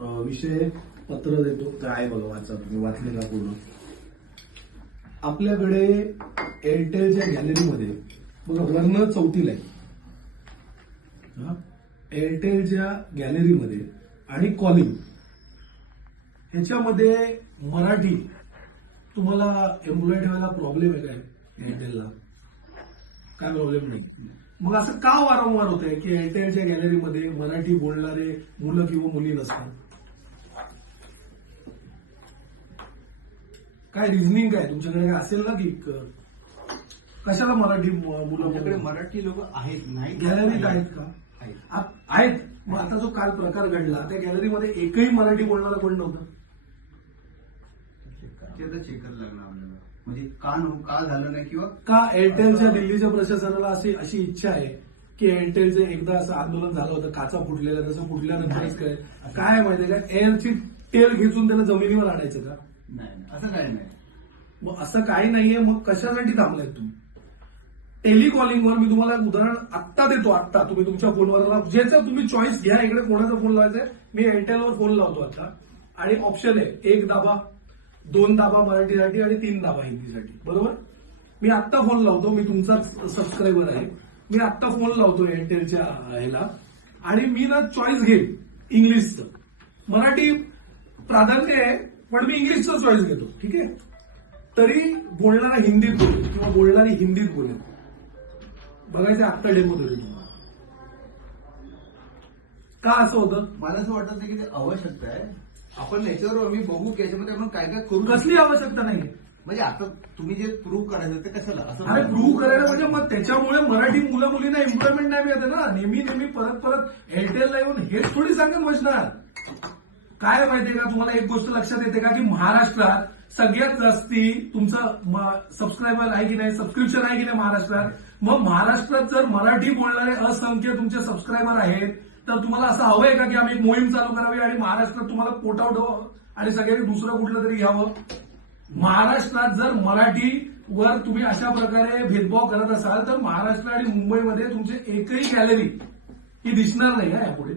विषय पत्र देतो काय बघा, वाचा तुम्ही, वाचले का पूर्ण? आपल्याकडे एअरटेलच्या गॅलरीमध्ये बघा वर्ण चौथीला आहे, एअरटेलच्या गॅलरीमध्ये आणि कॉलिंग ह्याच्यामध्ये मराठी तुम्हाला एम्प्लॉय ठेवायला प्रॉब्लेम आहे काय? एअरटेलला काय प्रॉब्लेम नाही. मग असं का वारंवार होत आहे की एअरटेलच्या गॅलरीमध्ये मराठी बोलणारे मुलं किंवा मुली नसतात? काय रिझनिंग काय तुमच्याकडे काय असेल ना की कशाला मराठी मुलं? मराठी लोक आहेत नाही, गॅलरीत आहेत का? आहेत. मग आता जो काल प्रकार घडला त्या गॅलरीमध्ये एकही मराठी बोलणारा कोण नव्हतं? ते तर चेक करायला लागणार आपल्याला, म्हणजे का झालं नाही किंवा का एअरटेलच्या दिल्लीच्या प्रशासनाला अशी इच्छा आहे की एअरटेलचं एकदा असं आंदोलन झालं होतं, काचा फुटलेला, तसं फुटल्यानंतरच काय माहितीये का, एअरची टेल खेचून त्याला जमिनीवर आणायचं का? नाही, असं काही नाही. मग असं काही नाहीये, मग कशासाठी थांबलाय तुम्ही? टेलिकॉलिंगवर मी तुम्हाला एक उदाहरण आत्ता देतो, आत्ता तुम्ही तुमच्या फोनवर ज्याचं तुम्ही चॉईस घ्या, इकडे कोणाचा फोन लावायचा आहे. मी एअरटेलवर फोन लावतो आता आणि ऑप्शन आहे 1 दाबा, 2 दाबा मराठीसाठी आणि 3 दाबा हिंदीसाठी, बरोबर? मी आत्ता फोन लावतो, मी तुमचा सबस्क्रायबर आहे, मी आत्ता फोन लावतो एअरटेलच्या ह्याला आणि मी ना चॉईस घेईन इंग्लिशचं. मराठी प्राधान्य आहे पण मी इंग्लिशचं चॉईस घेतो, ठीक आहे? तरी बोलणारा हिंदीत बोलेल किंवा बोलणारी हिंदीत बोलेल. बघायचं आत्ता डेमो देतो तुम्हाला. का असं होतं? मला असं वाटत की ते आवश्यकता आहे. आपण याच्यावर आम्ही बघू की याच्यामध्ये आपण काय काय करू. कसली आवश्यकता नाही? म्हणजे आता तुम्ही जे प्रूव्ह करायचं ते कशाला असं? अरे प्रूव्ह करायला म्हणजे मग त्याच्यामुळे मराठी मुलं मुलींना एम्प्लॉयमेंट नाही मिळत ना. नेहमी परत एअरटेलला येऊन हेच थोडी सांगत बसणार. काय माहितीये का तुम्हाला, एक गोष्ट लक्षात येते का की महाराष्ट्रात सगळ्यात जास्ती तुमचं सबस्क्रायबर आहे की नाही, सबस्क्रिप्शन आहे की नाही महाराष्ट्रात? मग महाराष्ट्रात जर मराठी बोलणारे असंख्य तुमचे सबस्क्रायबर आहेत तर तुम्हाला असं हवंय का की आम्ही एक मोहीम चालू करावी आणि महाराष्ट्रात तुम्हाला पोटावडं आणि सगळ्यांनी दुसरं कुठलं तरी घ्यावं? महाराष्ट्रात जर मराठीवर तुम्ही अशा प्रकारे भेदभाव करत असाल तर महाराष्ट्र आणि मुंबईमध्ये तुमची एकही गॅलरी ही दिसणार नाही यापुढे.